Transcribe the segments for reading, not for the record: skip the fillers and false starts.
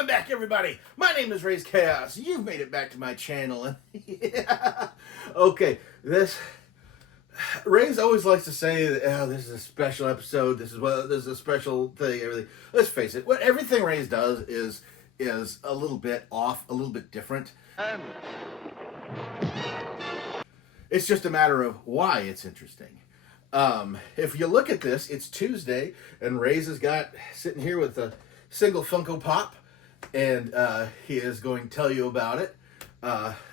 Welcome back, everybody. My name is Raze Chaos. You've made it back to my channel. And yeah. Okay, Raze always likes to say that, oh, this is a special episode. This is a special thing. Everything. Let's face it. What everything Raze does is a little bit off, a little bit different. It's just a matter of why it's interesting. If you look at this, it's Tuesday, and Raze has got sitting here with a single Funko Pop, and he is going to tell you about it.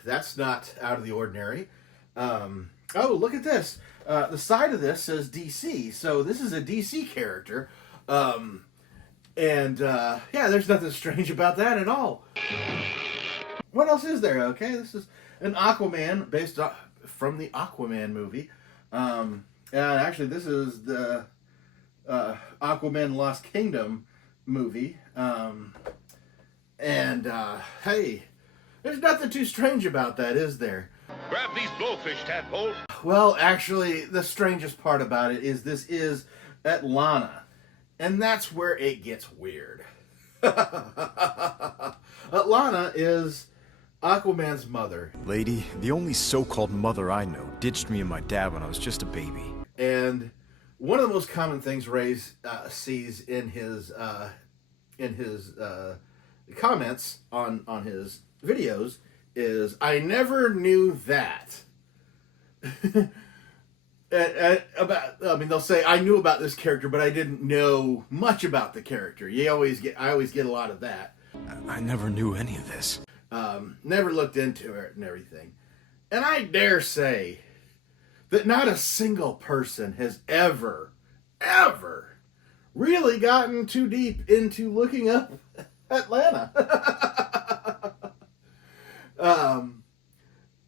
That's not out of the ordinary. Oh, look at this. The side of this says DC, so this is a DC character. Yeah, there's nothing strange about that at all. What else is there? Okay, this is an Aquaman based from the Aquaman movie. And actually, this is the Aquaman Lost Kingdom movie. Hey, there's nothing too strange about that, is there? Grab these blowfish, tadpole. Well, actually, the strangest part about it is this is Atlanna. And that's where it gets weird. Atlanna is Aquaman's mother. Lady, the only so-called mother I know ditched me and my dad when I was just a baby. And one of the most common things Raze sees in his comments on his videos is, "I never knew that." They'll say, "I knew about this character, but I didn't know much about the character." I always get a lot of that. I never knew any of this. Never looked into it and everything. And I dare say that not a single person has ever really gotten too deep into looking up Atlanna.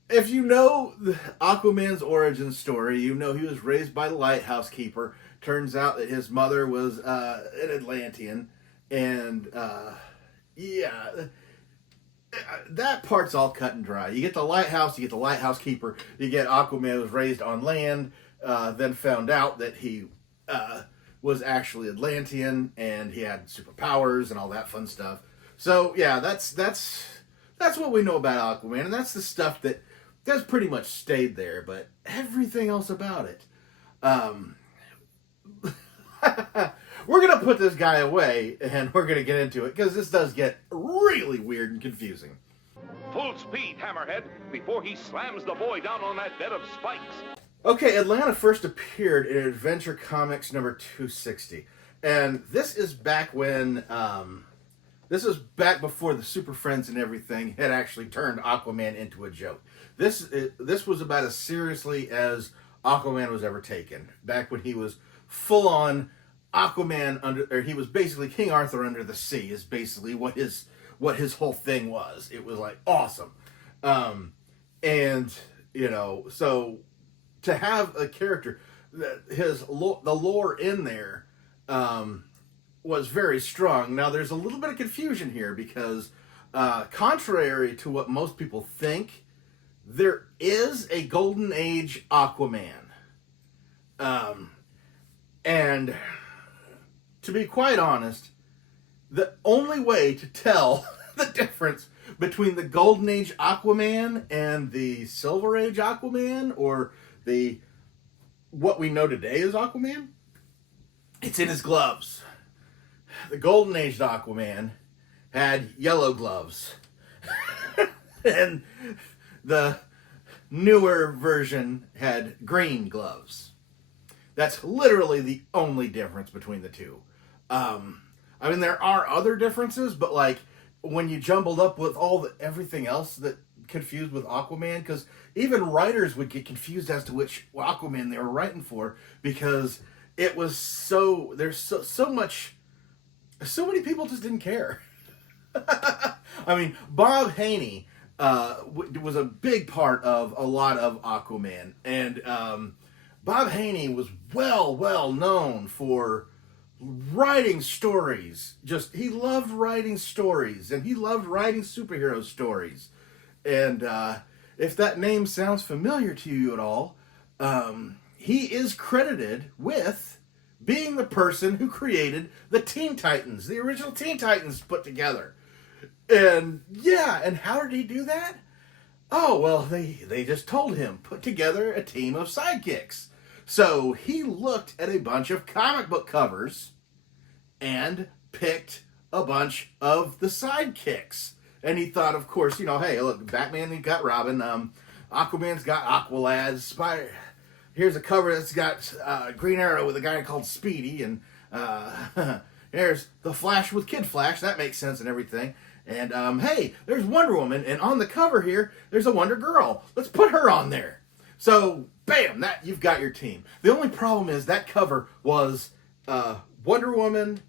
If you know Aquaman's origin story, you know he was raised by the lighthouse keeper. Turns out that his mother was an Atlantean. And, that part's all cut and dry. You get the lighthouse, you get the lighthouse keeper, you get Aquaman was raised on land, then found out that he was actually Atlantean and he had superpowers and all that fun stuff. So yeah, that's what we know about Aquaman, and that's the stuff that's pretty much stayed there. But everything else about it, we're going to put this guy away, and we're going to get into it, because this does get really weird and confusing. Full speed, Hammerhead, before he slams the boy down on that bed of spikes. Okay, Atlanna first appeared in Adventure Comics number 260. And this is back when, this is back before the Super Friends and everything had actually turned Aquaman into a joke. This was about as seriously as Aquaman was ever taken. Back when he was full-on Aquaman or he was basically King Arthur under the sea, is basically what his whole thing was. It was like awesome. So to have a character that the lore in there was very strong. Now there's a little bit of confusion here because contrary to what most people think, there is a Golden Age Aquaman. And to be quite honest, the only way to tell the difference between the Golden Age Aquaman and the Silver Age Aquaman, or what we know today as Aquaman, it's in his gloves. The Golden Age Aquaman had yellow gloves. And the newer version had green gloves. That's literally the only difference between the two. There are other differences, but like when you jumbled up with everything else that confused with Aquaman, because even writers would get confused as to which Aquaman they were writing for, because it was so many people just didn't care. Bob Haney was a big part of a lot of Aquaman, and Bob Haney was well known for writing stories. He loved writing stories, and he loved writing superhero stories. And if that name sounds familiar to you at all, he is credited with being the person who created the Teen Titans, the original Teen Titans put together. And yeah, and how did he do that? Oh, well, they just told him, put together a team of sidekicks. So he looked at a bunch of comic book covers and picked a bunch of the sidekicks. And he thought, of course, hey, look, Batman, he got Robin, Aquaman's got Aqualad, Spider. Here's a cover that's got Green Arrow with a guy called Speedy, and there's the Flash with Kid Flash. That makes sense and everything. And hey, there's Wonder Woman, and on the cover here, there's a Wonder Girl. Let's put her on there. So, bam, that you've got your team. The only problem is that cover was Wonder Woman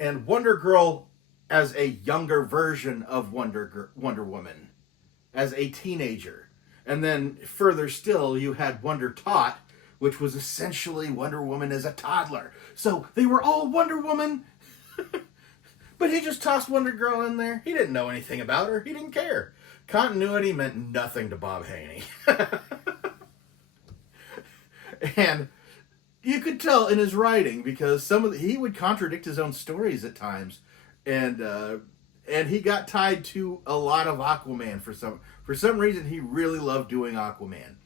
and Wonder Girl as a younger version of Wonder Woman, as a teenager. And then further still, you had Wonder Tot, which was essentially Wonder Woman as a toddler. So they were all Wonder Woman, but he just tossed Wonder Girl in there. He didn't know anything about her. He didn't care. Continuity meant nothing to Bob Haney. And you could tell in his writing, because he would contradict his own stories at times, and he got tied to a lot of Aquaman for some reason. He really loved doing Aquaman.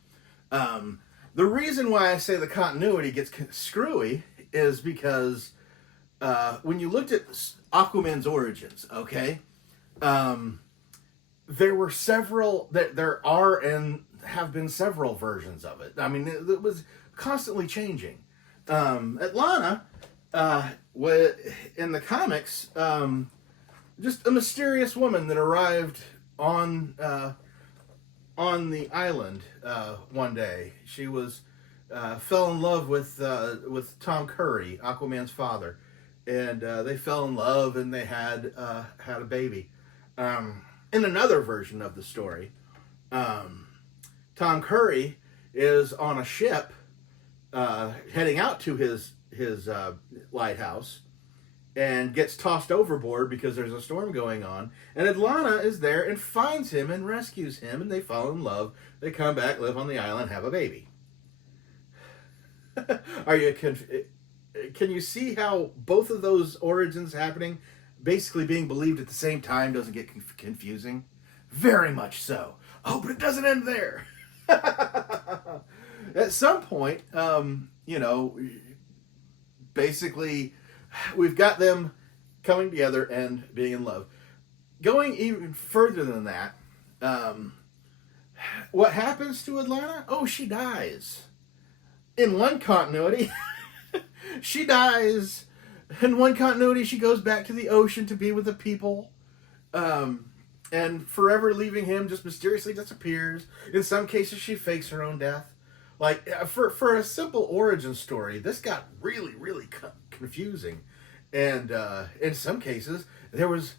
The reason why I say the continuity gets screwy is because when you looked at Aquaman's origins, okay, there were several. There are and have been several versions of it. I mean, it was constantly changing. Atlanna, in the comics, just a mysterious woman that arrived on the island one day. She fell in love with Tom Curry, Aquaman's father, and they fell in love and they had a baby. In another version of the story, Tom Curry is on a ship heading out to his lighthouse and gets tossed overboard because there's a storm going on. And Atlanna is there and finds him and rescues him, and they fall in love. They come back, live on the island, have a baby. Can you see how both of those origins happening, basically being believed at the same time, doesn't get confusing? Very much so. Oh, but it doesn't end there. At some point, basically, we've got them coming together and being in love. Going even further than that, what happens to Atlanna? Oh, she dies. In one continuity, she dies. In one continuity, she goes back to the ocean to be with the people. And forever leaving him, just mysteriously disappears. In some cases, she fakes her own death. Like, for a simple origin story, this got really, really confusing. And in some cases, there was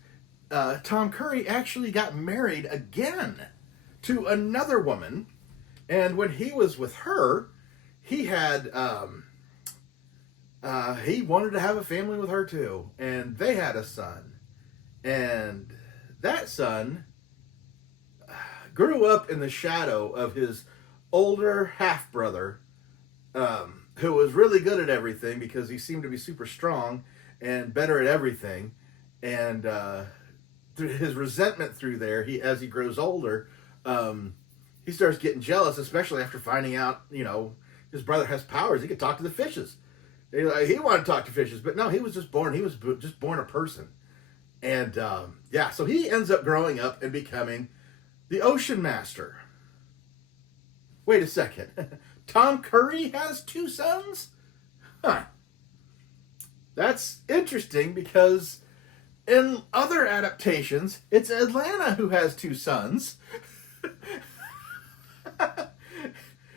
Tom Curry actually got married again to another woman. And when he was with her, he had he wanted to have a family with her too. And they had a son. And that son grew up in the shadow of his older half-brother, who was really good at everything because he seemed to be super strong and better at everything. And through his resentment through there, as he grows older, he starts getting jealous, especially after finding out, his brother has powers. He could talk to the fishes. He wanted to talk to fishes, but no, he was just born a person. And so he ends up growing up and becoming the Ocean Master. Wait a second. Tom Curry has 2 sons? Huh. That's interesting because in other adaptations, it's Atlanna who has 2 sons.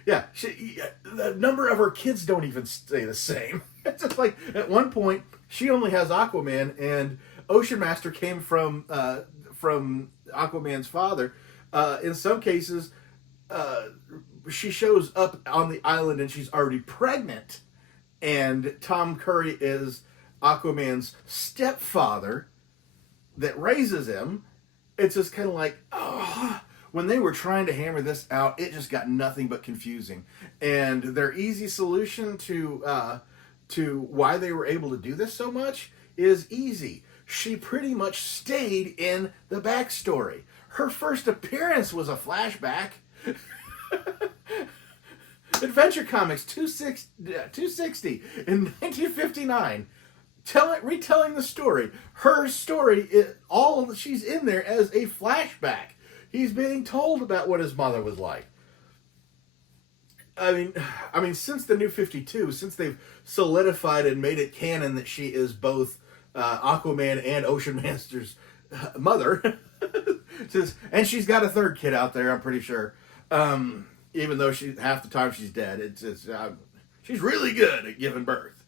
Yeah, the number of her kids don't even stay the same. It's just like, at one point, she only has Aquaman, and Ocean Master came from Aquaman's father. In some cases, she shows up on the island and she's already pregnant, and Tom Curry is Aquaman's stepfather that raises him. It's just kind of like, when they were trying to hammer this out, it just got nothing but confusing. And their easy solution to why they were able to do this so much is easy. she pretty much stayed in the backstory. Her first appearance was a flashback. Adventure Comics 260 in 1959, retelling the story. Her story, she's in there as a flashback. He's being told about what his mother was like. I mean, since the New 52, since they've solidified and made it canon that she is both Aquaman and Ocean Master's mother, and she's got a third kid out there, I'm pretty sure. Even though half the time she's dead, she's really good at giving birth,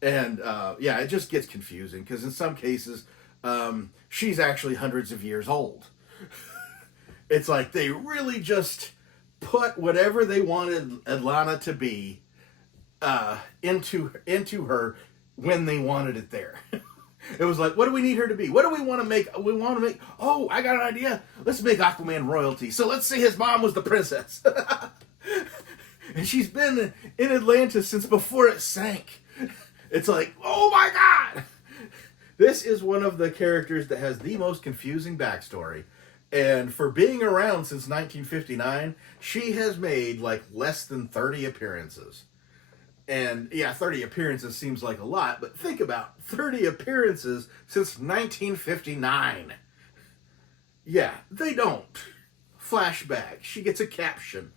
and yeah, it just gets confusing because in some cases, she's actually hundreds of years old. It's like they really just put whatever they wanted Atlanna to be into her when they wanted it there. It was like, what do we need her to be? What do we want to make? We want to make, oh, I got an idea. Let's make Aquaman royalty. So let's say his mom was the princess. And she's been in Atlantis since before it sank. It's like, oh my God. This is one of the characters that has the most confusing backstory. And for being around since 1959, she has made like less than 30 appearances. And yeah, 30 appearances seems like a lot, but think about 30 appearances since 1959. Yeah, they don't. Flashback. She gets a caption.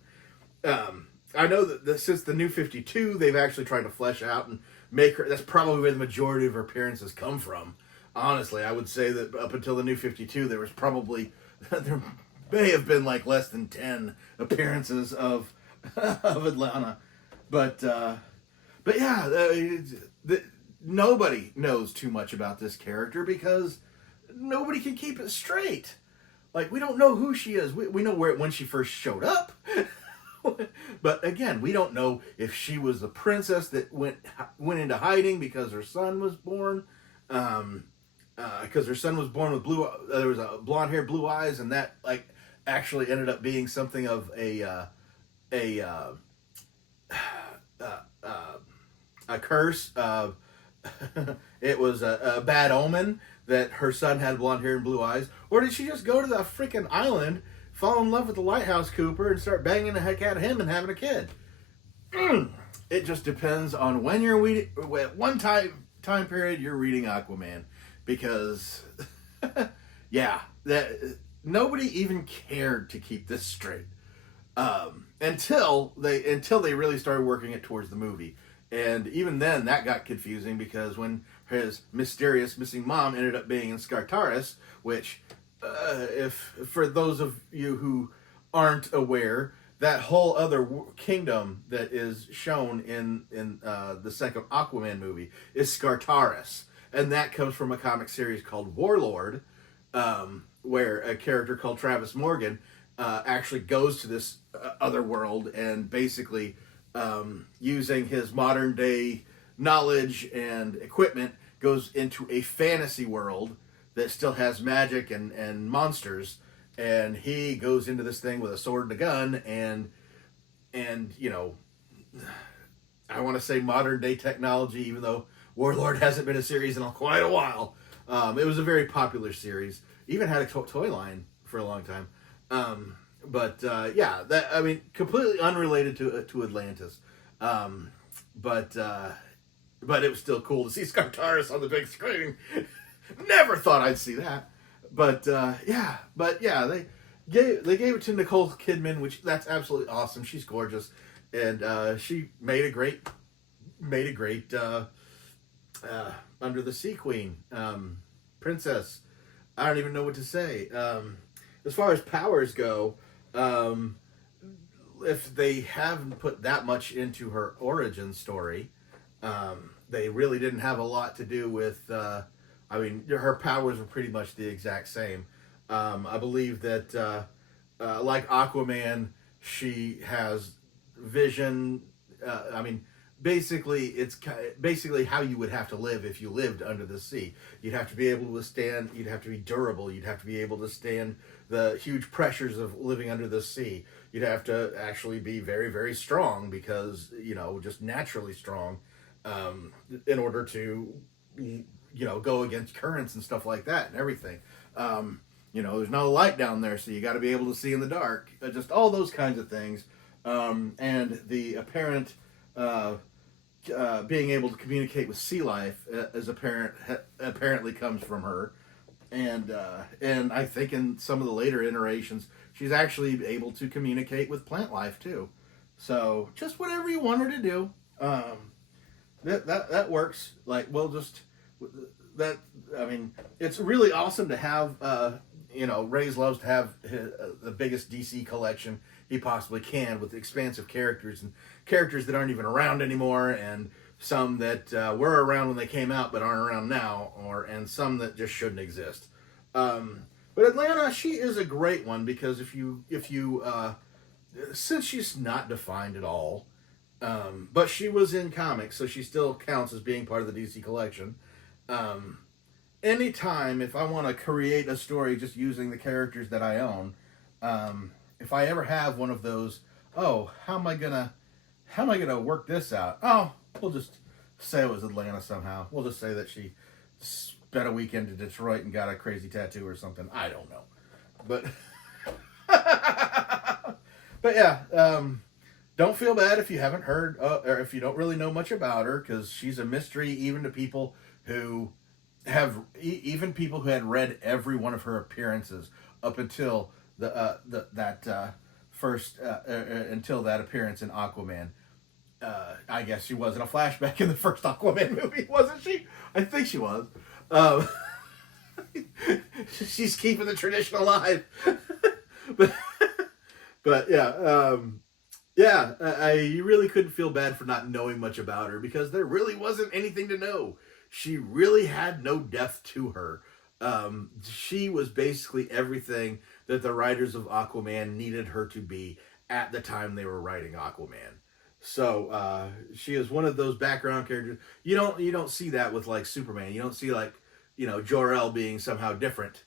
I know that since the New 52, they've actually tried to flesh out and make her. That's probably where the majority of her appearances come from. Honestly, I would say that up until the New 52, there may have been like less than 10 appearances of Atlanna. But yeah, nobody knows too much about this character because nobody can keep it straight. Like, we don't know who she is. We know when she first showed up. But again, we don't know if she was the princess that went into hiding because her son was born. Because her son was born with there was a blonde hair, blue eyes, and that like actually ended up being something of a curse. It was a bad omen that her son had blonde hair and blue eyes, or did she just go to the freaking island, fall in love with the lighthouse Cooper, and start banging the heck out of him and having a kid? It just depends on when you're reading. At one time period, you're reading Aquaman. Because, yeah, nobody even cared to keep this straight until they really started working it towards the movie, and even then that got confusing because when his mysterious missing mom ended up being in Skartaris, which, if for those of you who aren't aware, that whole other kingdom that is shown in the second Aquaman movie is Skartaris. And that comes from a comic series called Warlord, where a character called Travis Morgan actually goes to this other world and basically, using his modern day knowledge and equipment, goes into a fantasy world that still has magic and monsters. And he goes into this thing with a sword and a gun and you know, I want to say modern day technology, even though Warlord hasn't been a series in quite a while. It was a very popular series. Even had a toy line for a long time. Yeah, completely unrelated to Atlantis. But it was still cool to see Skartaris on the big screen. Never thought I'd see that. But yeah, they gave it to Nicole Kidman, which that's absolutely awesome. She's gorgeous, and she made a great Under the Sea Queen, princess. I don't even know what to say. As far as powers go, if they haven't put that much into her origin story, they really didn't have a lot to do with. Her powers were pretty much the exact same. I believe that, like Aquaman, she has vision. Basically, it's basically how you would have to live if you lived under the sea. You'd have to be able to withstand, you'd have to be durable, you'd have to be able to stand the huge pressures of living under the sea. You'd have to actually be very, very strong because, just naturally strong, in order to go against currents and stuff like that and everything. There's no light down there, so you got to be able to see in the dark. Just all those kinds of things. And the apparent being able to communicate with sea life apparently comes from her. And I think in some of the later iterations, she's actually able to communicate with plant life too. So just whatever you want her to do, that works. Like, well, just that. I mean, it's really awesome to have. Raze loves to have the biggest DC collection he possibly can, with expansive characters and characters that aren't even around anymore, and some that were around when they came out but aren't around now, and some that just shouldn't exist. But Atlanna, she is a great one because if you since she's not defined at all, but she was in comics, so she still counts as being part of the DC collection. Anytime if I want to create a story just using the characters that I own, if I ever have one of those, how am I gonna work this out? Oh, we'll just say it was Atlanna somehow. We'll just say that she spent a weekend in Detroit and got a crazy tattoo or something. I don't know, but but yeah, don't feel bad if you haven't heard or if you don't really know much about her, because she's a mystery even to people who even people who had read every one of her appearances up until until that appearance in Aquaman. I guess she was in a flashback in the first Aquaman movie, wasn't she? I think she was. She's keeping the tradition alive. but yeah, you really couldn't feel bad for not knowing much about her, because there really wasn't anything to know. She really had no depth to her. She was basically everything that the writers of Aquaman needed her to be at the time they were writing Aquaman. So she is one of those background characters. You don't see that with like Superman. You don't see like Jor-El being somehow different,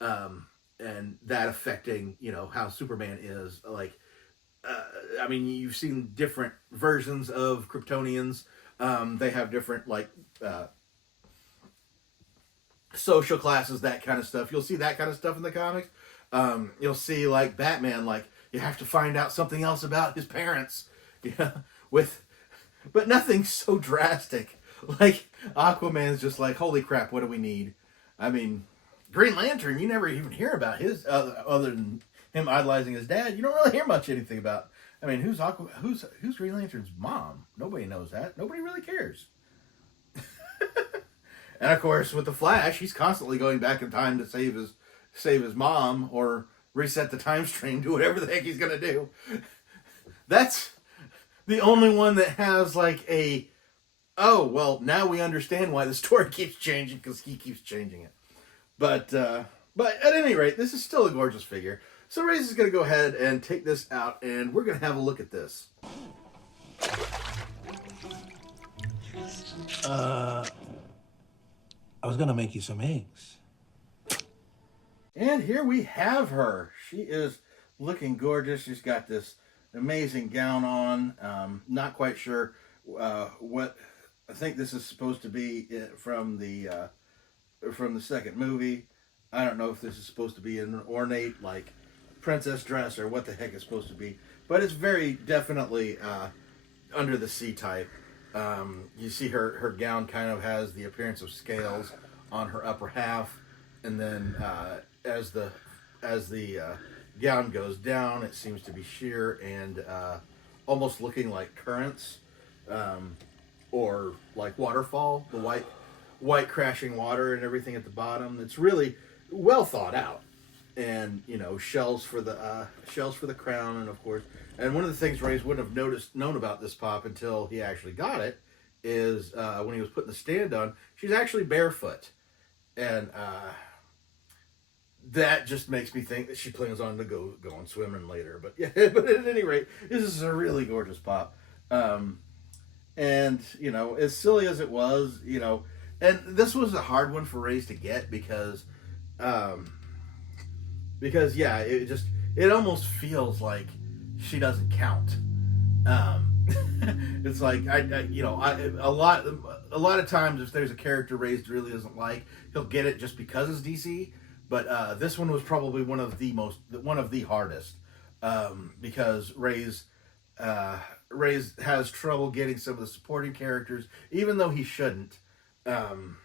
and that affecting how Superman is. Like, I mean, you've seen different versions of Kryptonians. They have different social classes, that kind of stuff. You'll see that kind of stuff in the comics. You'll see like Batman, like you have to find out something else about his parents, but nothing so drastic. Like Aquaman's just like, holy crap, what do we need? I mean, Green Lantern, you never even hear about his other than him idolizing his dad. You don't really hear much anything about. I mean, who's Green Lantern's mom? Nobody knows that. Nobody really cares. And of course, with the Flash, he's constantly going back in time to save his mom or reset the time stream, do whatever the heck he's gonna do. That's the only one that has like now we understand why the story keeps changing, because he keeps changing it. But at any rate, this is still a gorgeous figure. So Raze is gonna go ahead and take this out, and we're gonna have a look at this. I was gonna make you some eggs. And here we have her. She is looking gorgeous. She's got this amazing gown on. Not quite sure what. I think this is supposed to be from the second movie. I don't know if this is supposed to be an ornate like princess dress or what the heck it's supposed to be. But it's very definitely under the sea type. You see her gown kind of has the appearance of scales on her upper half, and then as the gown goes down, it seems to be sheer and almost looking like currents, or like waterfall, the white crashing water and everything at the bottom. It's really well thought out, and shells for the crown, and of course. And one of the things Raze wouldn't have known about this pop until he actually got it is when he was putting the stand on, she's actually barefoot. And that just makes me think that she plans on to go on swimming later. But yeah, but at any rate, this is a really gorgeous pop. And, as silly as it was, and this was a hard one for Raze to get because yeah, it almost feels like she doesn't count. it's like a lot of times if there's a character Raze really doesn't like, he'll get it just because it's DC. But this one was probably one of the hardest, because Raze has trouble getting some of the supporting characters, even though he shouldn't. And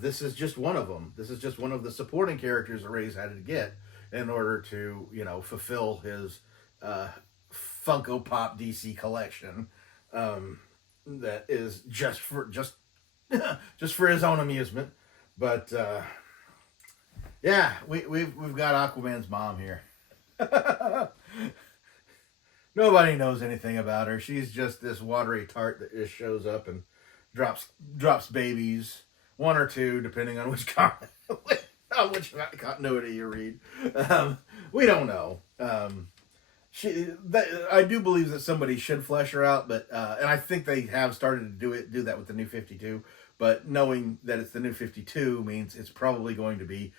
this is just one of them. This is just one of the supporting characters that Raze had to get in order to, fulfill his Funko Pop DC collection. That is just for his own amusement. But yeah, we've got Aquaman's mom here. Nobody knows anything about her. She's just this watery tart that just shows up and drops babies, one or two, depending on which continuity you read. We don't know. I do believe that somebody should flesh her out, but and I think they have started to do that with the New 52. But knowing that it's the New 52 means she's probably going to be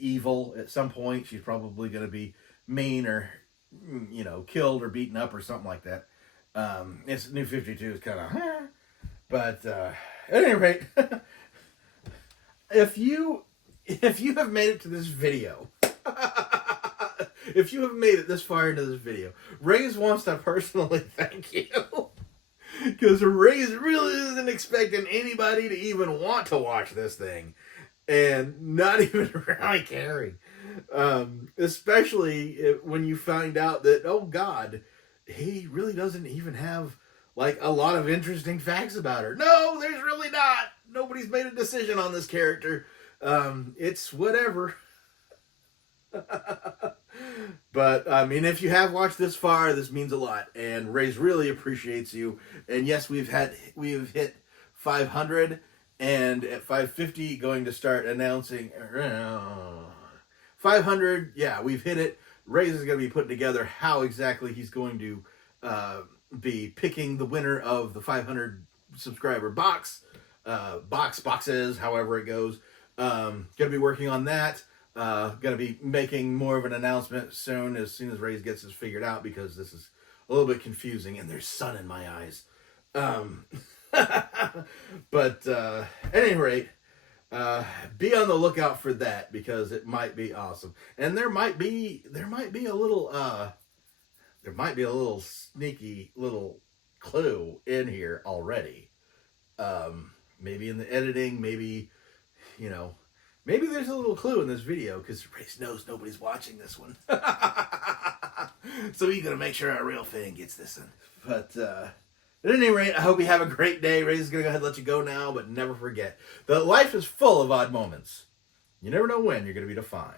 evil at some point. She's probably going to be mean or killed or beaten up or something like that. It's New 52 is kind of, but at any rate, if you have made it to this video, if you have made it this far into this video, Raze wants to personally thank you. Because Raze really isn't expecting anybody to even want to watch this thing. And not even really caring. Especially when you find out that, oh God, he really doesn't even have like a lot of interesting facts about her. No, there's really not. Nobody's made a decision on this character. It's whatever. But I mean, if you have watched this far, this means a lot, and Raze really appreciates you. And yes, we've hit 500, and at 550, going to start announcing 500. Yeah, we've hit it. Raze is going to be putting together how exactly he's going to be picking the winner of the 500 subscriber boxes, however it goes. Going to be working on that. Going to be making more of an announcement as soon as Raze gets this figured out, because this is a little bit confusing and there's sun in my eyes. But at any rate, be on the lookout for that, because it might be awesome. And there might be a little sneaky little clue in here already. Maybe in the editing, maybe there's a little clue in this video, because Raze knows nobody's watching this one. So he's going to make sure our real fan gets this one. But at any rate, I hope you have a great day. Raze is going to go ahead and let you go now, but never forget that life is full of odd moments. You never know when you're going to be defined.